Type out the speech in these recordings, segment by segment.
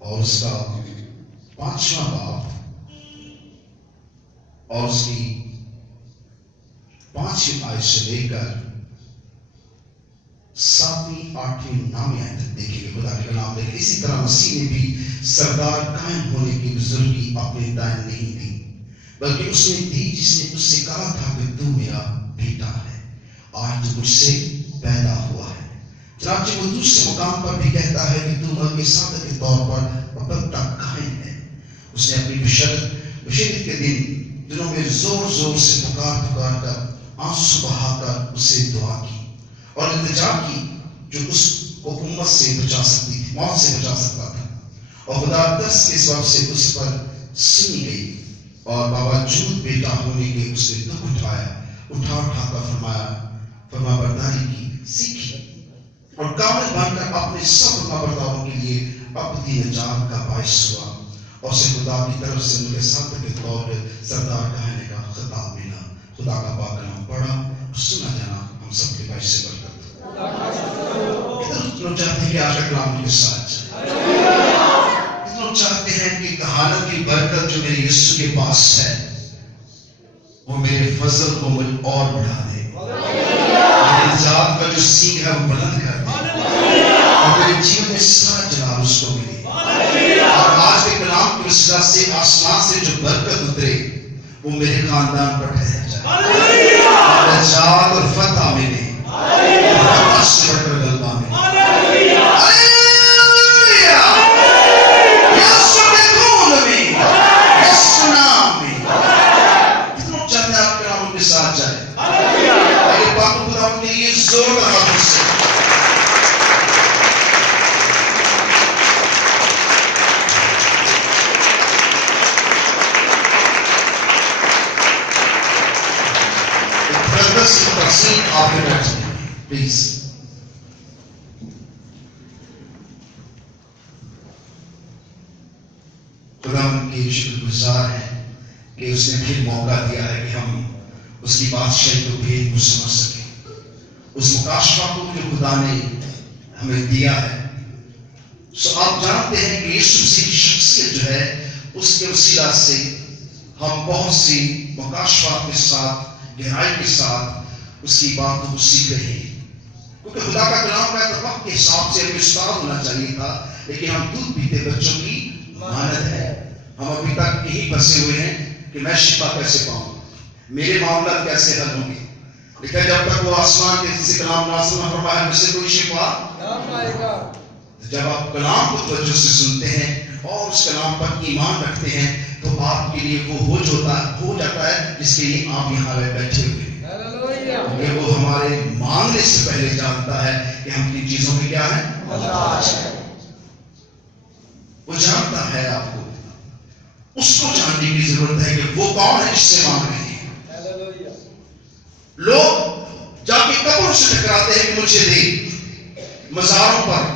اور اس کا 5واں باب اور اس کی 5ویں آیت سے لے کر 7ویں 8ویں 9ویں آیت تک دیکھیں گے خدا کے کلام میں اسی طرح مسیح نے بھی سردار قائم ہونے کی بزرگی اپنے دائیں نہیں دی بلکہ اس نے دی جس نے اس سے کہا تھا کہ تو میرا بیٹا ہے آج تو مجھ سے پیدا ہوا ہے چنانچہ وہ دوسرے مقام پر بھی کہتا ہے کہ تو ملک صادق کے طور پر اب تک قائم ہے اس نے اپنی بشریت کے دنوں میں زور زور سے پکار کر آنسو بہا کر اسے دعا کی اور التجا کی جو اس کو امت سے بچا سکتی تھی موت سے بچا سکتا تھا اور خدا ترس کے سبب سے اس پر سنی گئی اور باوجود بیٹا ہونے کے اس نے دکھ اٹھا کر فرما برداری کی سیکھی اور کامل بن کر اپنے سب فرمانبرداروں کے لیے اپنی نجات کا باعث ہوا اور اسے خدا کی طرف سے ان کے ساتھ کے طور پر سردار کہنے کا خطاب ملا خدا کا پاک کلام پڑھا اور سنا جانا ہم سب کے باعث سے برکت کتنے لوگ چاہتے ہیں کہ آج کا کلام ان کے ساتھ جائے کتنے لوگ چاہتے ہیں کہ کہانت کی برکت جو میرے یسوع کے پاس ہے وہ میرے فضل کو مجھ اور بڑھا دے میرے نجات کا جو سینگ ہے وہ بلند کر دے اور میرے جیون میں سارا جلال اس کو ملے اور آج کے کلام کی وسیلہ سے آسمان سے جو برکت اترے وہ میرے خاندان پر ٹھہر جائے اور نجات اور فتح ملے اور سے بڑھ کر غلبہ ملے یسوع کے خون میں یسوع نام میں کتنے چاہتے ہیں آپ کلام ان کے ساتھ جائے میرے پاک خدا ان کے لیے زور لگا سے تقسیم آپ نے بیٹھ جائیں پلیز خدا ان کی شکر گزار ہے کہ اس نے پھر موقع دیا ہے کہ ہم اس کی بادشاہی کو بھید کو سمجھ سکیں اس مکاشفہ کو جو خدا نے ہمیں دیا ہے سو آپ جانتے ہیں کہ یسوع مسیح کی شخصیت جو ہے اس کے وسیلہ سے ہم بہت سی مکاشفات کے ساتھ گہرائی کے ساتھ اس کی بات کو سیکھ رہے ہیں کیونکہ خدا کا کلام کا وقت کے حساب سے ہمیں استاد ہونا چاہیے تھا لیکن ہم دودھ پیتے بچوں کی مانند ہے ہم ابھی تک یہی پھنسے ہوئے ہیں کہ میں شفا کیسے پاؤں میرے معاملات کیسے حل ہوں گے لیکن جب تک وہ آسمان کے کسی کلام نازل نہ فرمائے مجھ سے کوئی شفا نہ پائے گا جب آپ کلام کو توجہ سے سنتے ہیں اور اس کلام پر ایمان رکھتے ہیں تو آپ کے لیے وہ ہو جاتا ہے جس کے لیے آپ یہاں بیٹھے ہوئے ہیں کیونکہ وہ ہمارے مانگنے سے پہلے جانتا ہے کہ ہم کن چیزوں میں کیا ہے محتاج ہے وہ جانتا ہے آپ کو اس کو جاننے کی ضرورت ہے کہ وہ کون ہے جس سے مانگ رہے ہیں لوگ جا کے قبر سے ٹکراتے ہیں کہ مجھے دے مزاروں پر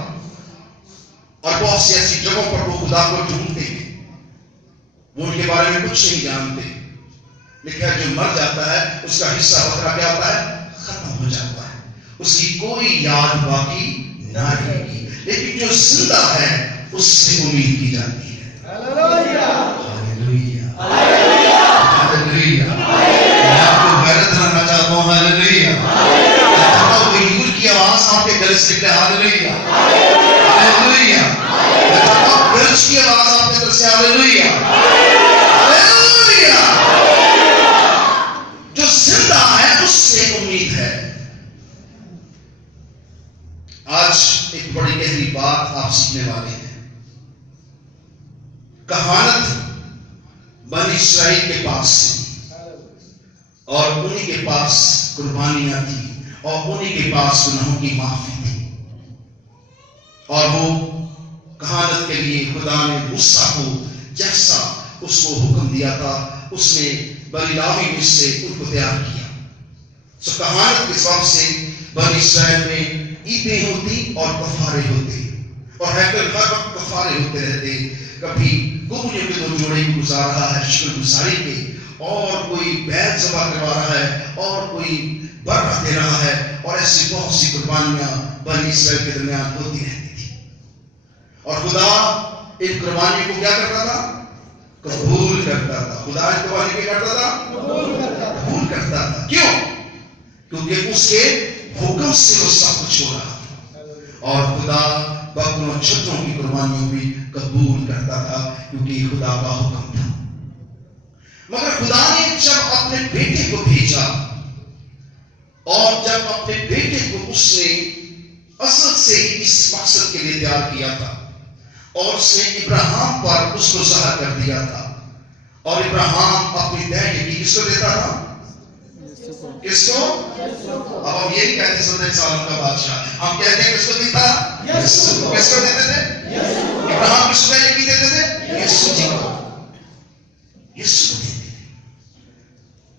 اور بہت سی ایسی جگہوں پر وہ خدا کو ڈھونڈتے ہیں وہ ان کے بارے میں کچھ نہیں جانتے لکھا ہے جو مر جاتا ہے اس کا حصہ وغیرہ کیا ہوتا ہے ختم ہو جاتا ہے اس کی کوئی یاد باقی نہ رہے گی لیکن جو زندہ ہے اس سے امید کی جاتی ہے ہاللویہ ہاللویہ ہاللویہ میں آپ کو غیرت دلانا چاہتا ہوں ہاللویہ کوئی نور کی آواز آپ کے گلے سے نکلے ہاللویہ ہاللویہ گرج کی آواز آپ کے گلے سے ہاللویہ ہاللویہ جو زندہ ہے اس سے امید ہے ایک بڑی گہری بات آپ سیکھنے والے ہیں. کہانت بنی اسرائیل کے پاس تھی اور انہی کے پاس قربانیاں تھی اور انہی کے پاس گناہوں کی معافی تھی. اور وہ کہانت کے لیے خدا نے موسیٰ کو جیسا اس کو حکم دیا تھا اس نے بنی لاوی میں سے ان کو تیار کیا. سو کہانت کے سبب سے بنی اسرائیل میں عیدیں ہوتی اور کفارے ہوتے اور ہیکل ہر وقت کفارے ہوتے رہتے. کبھی گوبھیوں کے 2 جوڑے گزار رہا ہے شکر گزاری کے, اور کوئی بیل ذبح کروا رہا ہے اور کوئی برکت دے رہا ہے, اور ایسی بہت سی قربانیاں بنی اسرائیل کے درمیان ہوتی رہتی تھی. اور خدا ان قربانیوں کو کیا کرتا تھا؟ قبول کرتا تھا. خدا ان قربانی کو کیا کرتا تھا؟ قبول کرتا تھا. کیوں؟ کیونکہ اس کے حکم سے وہ سب کچھ ہو رہا تھا. اور خدا بکروں اور چھتروں کی قربانیوں بھی قبول کرتا تھا کیونکہ یہ خدا کا حکم تھا. مگر خدا نے جب اپنے بیٹے کو بھیجا اور جب اپنے بیٹے کو اس نے اصل سے اس مقصد کے لیے تیار کیا تھا اور اس نے ابراہیم پر اس کو ظاہر کر دیا تھا, اور ابراہیم اپنی دہی کس کو دیتا تھا؟ کس کو؟ اب ہم یہ نہیں کہتے 70 سالوں کا بادشاہ, ہم کہتے ہیں کس کو دیتا؟ یسوع کو. کس کو دیتے تھے؟ ابراہیم کس کو دہی دیتے تھے؟ یسوع جی کو. یسوع کو دیتے تھے.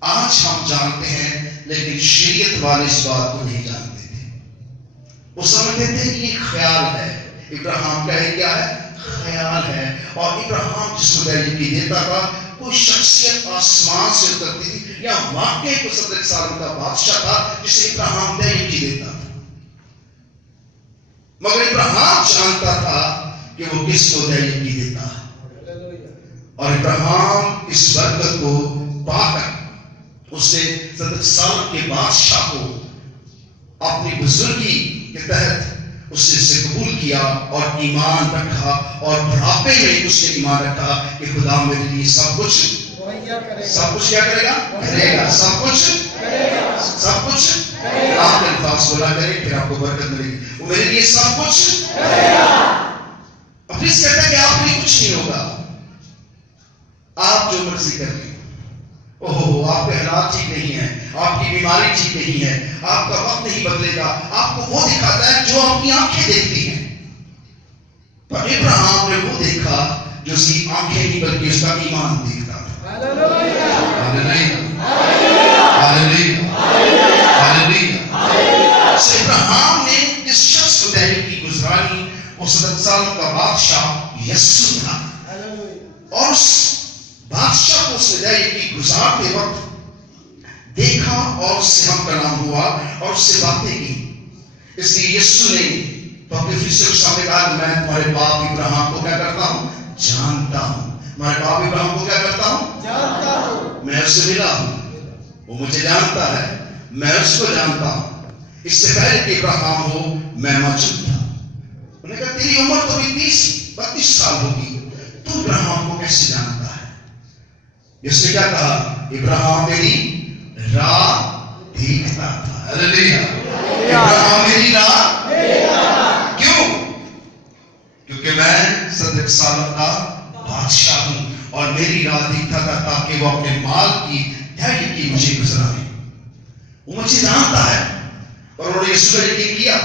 آج ہم جانتے ہیں لیکن شریعت والے اس بات کو نہیں جانتے تھے. وہ سمجھتے تھے کہ یہ خیال ہے. ابراہیم کا یہ کیا ہے؟ خیال ہے. اور ابراہیم جس کو دہی دیتا تھا کوئی شخصیت آسمان سے اترتی تھی یا واقعی کو 70 سالوں کا بادشاہ تھا جسے ابراہیم دہی دیتا تھا. مگر ابراہیم جانتا تھا کہ وہ کس کو دہی دیتا ہے, اور ابراہیم اس برکت کو پا کر اس نے 70 سال کے بادشاہ کو اپنی بزرگی کے تحت اس نے اسے قبول کیا اور ایمان رکھا, اور بڑھاپے میں اس نے ایمان رکھا کہ خدا میرے لیے سب کچھ کیا کرے گا؟ کرے گا. سب کچھ آپ الفاظ بولا کریں پھر آپ کو برکت ملے گی. وہ میرے لیے سب کچھ کرے گا. اب اس کہتا ہے کہ آپ کے لیے کچھ نہیں ہوگا, آپ جو مرضی کر لیں. آپ کے حالات ٹھیک نہیں ہیں, آپ کی بیماری ٹھیک نہیں ہے, آپ کا وقت نہیں بدلے گا. آپ کو وہ دکھاتا ہے جو آپ کی آنکھیں دیکھتی ہیں. پر ابراہیم نے وہ دیکھا جو اس کی آنکھیں نہیں بلکہ اس کا ایمان دیکھتا تھا. ابراہیم نے جس شخص کو دہی کی گزرانی وہ 70 سال کا بادشاہ یسوع تھا, اور اس بادشاہ کو اس نے دہی کی گزارتے وقت دیکھا اور اس سے ہم کلام ہوا اور اس سے باتیں کی. اس لیے یسوع نے اپنے فرشتے کے سامنے کہا میں تمہارے باپ ابراہیم کو کیا کرتا ہوں؟ جانتا ہوں. تمہارے باپ ابراہیم کو کیا کرتا ہوں؟ جانتا ہوں. میں اس سے ملا ہوں, وہ مجھے جانتا ہے, میں اس کو جانتا ہوں. اس سے پہلے کہ ابراہیم ہو میں موجود تھا. انہوں نے کہا تیری عمر تو بھی 30-32 سال ہوگی, تو ابراہیم کو کیسے جانتا ہے؟ اس نے کیا کہا؟ ابراہیم میری راہ دیکھتا تھا. ابراہیم میری راہ دیکھتا. کیوں؟ کیونکہ میں 70 سال کا بادشاہ ہوں اور میری راہ دیکھتا تھا تاکہ وہ اپنے مال کی دہی کی مجھے گزرائے. وہ مجھے جانتا ہے. اور انہوں نے یسوع پر یقین کیا؟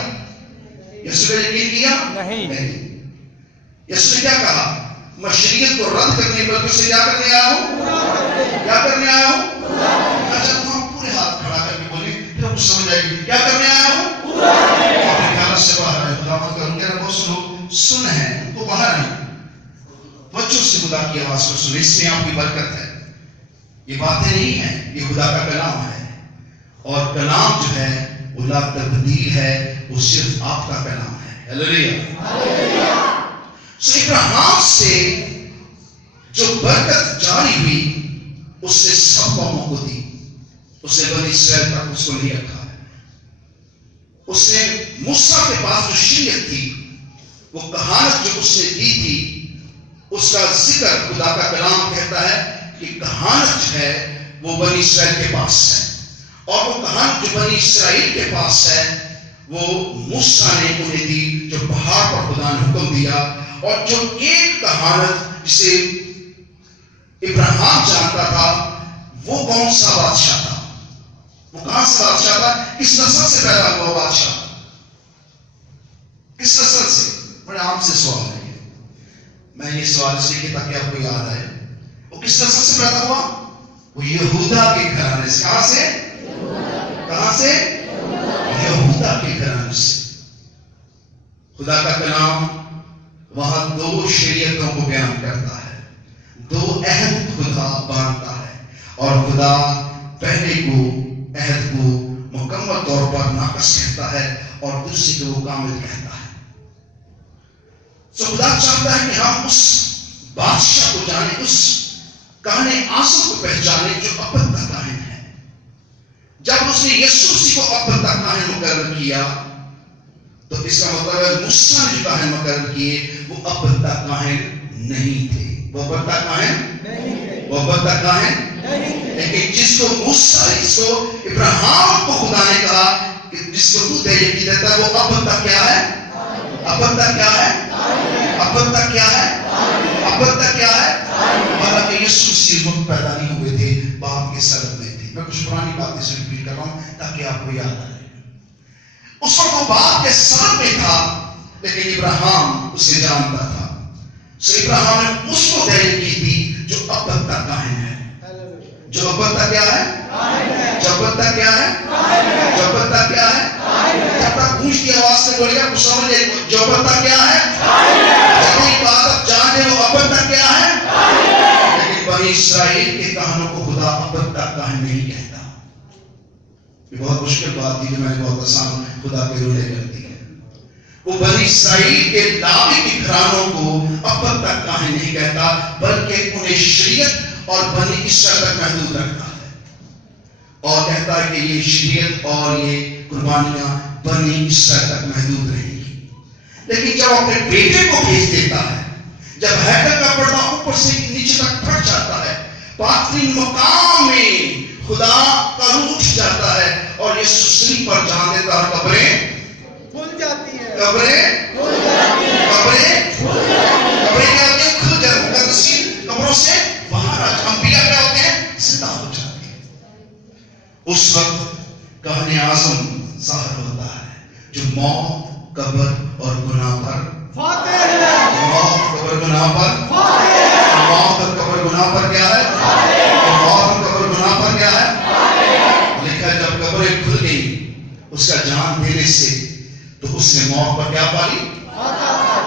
یسوع پر یقین کیا؟ نہیں. یسوع نے کیا کہا؟ میں شریعت کو رد کرنے بلکہ اسے کیا کرنے آیا ہوں؟ کیا کرنے آیا ہوں؟ اچھا تم پورے ہاتھ کھڑا کر کے بولی پھر آپ کو سمجھ آئے گی کیا کرنے آیا ہوں؟ اپنے خیالات سے باہر ہے. خدا مت کروں کہ بہت سے لوگ سن ہیں ان کو باہر ہیں. بچوں سے خدا کی آواز کو سنیں, اس میں آپ کی برکت ہے. یہ باتیں نہیں ہیں, یہ خدا کا کلام ہے, اور کلام جو ہے وہ لا تبدیل ہے, وہ صرف آپ کا کلام ہے. ہلیلویا. سو ابراہیم سے جو برکت جاری ہوئی اس نے سب قوموں کو دی. اس نے بنی اسرائیل تک اس کو نہیں رکھا. اس نے موسیٰ کے پاس جو شریعت تھی, وہ کہانت جو اس نے دی تھی, اس کا ذکر خدا کا کلام کہتا ہے کہ کہانت جو ہے وہ بنی اسرائیل کے پاس ہے, اور وہ کہانت جو بنی اسرائیل کے پاس ہے وہ موسیٰ نے انہیں دی جو پہاڑ پر خدا نے حکم دیا، اور جو ایک کہانت جسے ابراہیم جانتا تھا، وہ کون سا بادشاہ تھا؟ وہ کہاں سے بادشاہ تھا؟ کس نسل سے پیدا ہوا بادشاہ؟ کس نسل سے؟ بڑے عام سے سوال ہے یہ، میں یہ سوال اس لیے کہ تاکہ آپ کو یاد آئے۔ وہ کس نسل سے پیدا ہوا؟ وہ یہودا کے گھرانے سے۔ کہاں سے؟ کہاں سے؟ یہودا کے گھرانے سے۔ خدا کا کلام وہاں دو شریعتوں کو بیان کرتا ہے، دو عہد خدا باندھتا ہے، اور خدا پہلے کو عہد کو مکمل طور پر ناقص کہتا ہے اور دوسرے کو وہ کامل کہتا ہے۔ تو خدا چاہتا ہے کہ ہم اس بادشاہ کو جانیں، اس کاہن اعظم کو پہچانے جو اب تک کاہن ہے۔ جب اس نے یسوع مسیح کو اب تک کاہن مقرر کیا تو اس کا مطلب ہے موسیٰ نے جو کاہن مقرر کیے وہ اب تک کاہن نہیں تھے، وہ اب تک کاہن نہیں تھے۔ لیکن جس کو موسیٰ، جس کو ابراہیم کو خدا نے کہا کہ جس کو تو دیکھی دیتا ہے، وہ اب تک کیا ہے؟ اب تک کیا ہے؟ اب تک کیا ہے؟ اب تک کیا ہے؟ حالانکہ یسوع مسیح وقت پیدا نہیں ہوئے تھے، باپ کے سرد میں تھے۔ میں کچھ پرانی باتیں سے ریپیٹ کر رہا ہوں تاکہ آپ کو یاد آئے۔ اس وقت وہ باپ کے سرد میں تھا، لیکن ابراہیم اسے جانتا تھا۔ سو ابراہیم نے اس کو دلیل کی تھی جو اب تک کاہن ہے، جو اب تک کیا ہے؟ جو اب تک کیا ہے؟ جو اب تک کیا ہے؟ جب تک گونج کی آواز سے بولے گا کچھ سمجھے جو اب تک کیا ہے؟ جب یہ بات اب جان لے وہ اب تک کیا ہے؟ لیکن بنی اسرائیل کے کہانوں کو خدا اب تک کاہن نہیں کہتا۔ یہ بہت مشکل بات تھی کہ میں نے بہت آسان خدا کے روڑے کر دی ہے۔ وہ بنی اسرائیل کے لاوی کے گھرانوں کو اب تک کاہن نہیں کہتا، بلکہ انہیں شریعت اور بنی اسرائیل تک محدود رکھتا ہے، اور کہتا ہے کہ یہ شریعت اور یہ قربانیاں بنی اسرائیل تک محدود رہیں گی۔ لیکن جب اپنے بیٹے کو بھیج دیتا ہے، جب ہیکل کا پردہ اوپر سے نیچے تک پھٹ جاتا ہے، پاتری مقام میں خدا کا روح اٹھ جاتا ہے اور یہ سسری پر جان دیتا ہے، قبریں کھل جاتی ہیں، قبریں کھل جاتی ہیں، قبریں کیا ہوتی ہیں؟ کھل جاتی ہیں، مقدسین قبروں سے باہر آ جاتے ہیں، انبیاء کیا ہوتے ہیں؟ زندہ ہو جاتے ہیں۔ اس وقت کاہن اعظم ظاہر ہوتا ہے جو موت، قبر اور گناہ پر فاتح ہے۔ موت، قبر، گناہ پر فاتح ہے۔ موت اور قبر گناہ پر کیا ہے؟ فاتح ہے۔ موت اور قبر گناہ پر کیا ہے؟ فاتح ہے۔ لکھا ہے جب قبریں کھل گئی اس کا جان دینے سے تو اس نے موت پر کیا پالی؟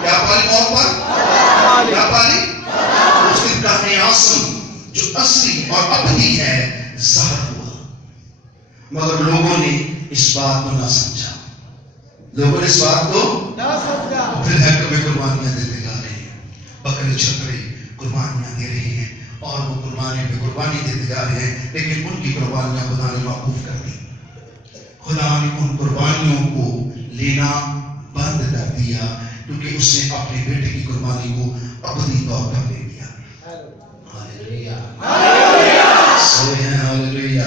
کیا پالی؟ موت پر کیا پالی؟ اس دن کاہن اعظم جو اصلی اور ابدی ہے ظاہر ہوا، مگر لوگوں نے اس بات کو نہ سمجھا، لوگوں نے اس بات کو نہ سمجھا۔ پھر ہیکل میں قربانیاں دیتے جا رہے ہیں، بکرے چھکرے قربانیاں دے رہے ہیں، اور وہ قربانی پہ قربانی دیتے جا رہے ہیں، لیکن ان کی قربانیاں خدا نے موقوف کر دی۔ خدا نے ان قربانیوں کو لینا بند کر دیا کیونکہ اس نے اپنے بیٹے کی قربانی کو ابدی طور پر لے لیا۔ ہاللیلویہ، ہاللیلویہ۔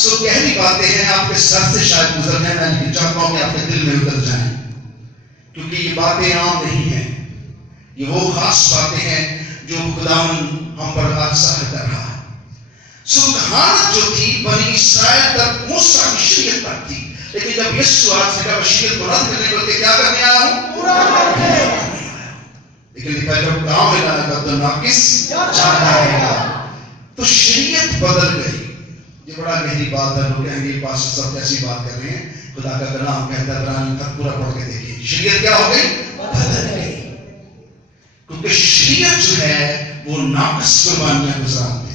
سو گہری باتیں ہیں، آپ کے سر سے شاید گزر جائیں، میں نہیں چاہتا ہوں کہ آپ کے دل میں اتر جائیں، کیونکہ یہ باتیں عام نہیں ہیں، یہ وہ خاص باتیں ہیں جو خدا ہم پر آج ظاہر کر رہا ہے۔ سو کہانت جو تھی بنی اسرائیل تک موسیٰ کی شریعت تک تھی، لیکن جب یسوع آج سے کہا شریعت کو رد کرنے کو کیا کرنے آیا ہوں؟ پورا کرنے آیا ہوں۔ لیکن لکھا جب کامل آئے گا تو ناقص جانا ہے گا، تو شریعت بدل گئی۔ یہ بڑا گہری بات ہے، لوگ کہیں گے پاس سب کیسی بات کر رہے ہیں، خدا کا کلام کہتا ہے قرآن خط پورا پڑھ کے دیکھیے، شریعت کیا ہو گئی؟ بدل گئی، کیونکہ شریعت جو ہے وہ ناقص قربانیاں گزارتی